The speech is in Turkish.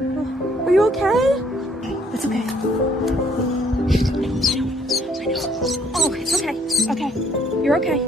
Are you okay? It's okay. I know. Oh, it's okay. Okay. You're okay.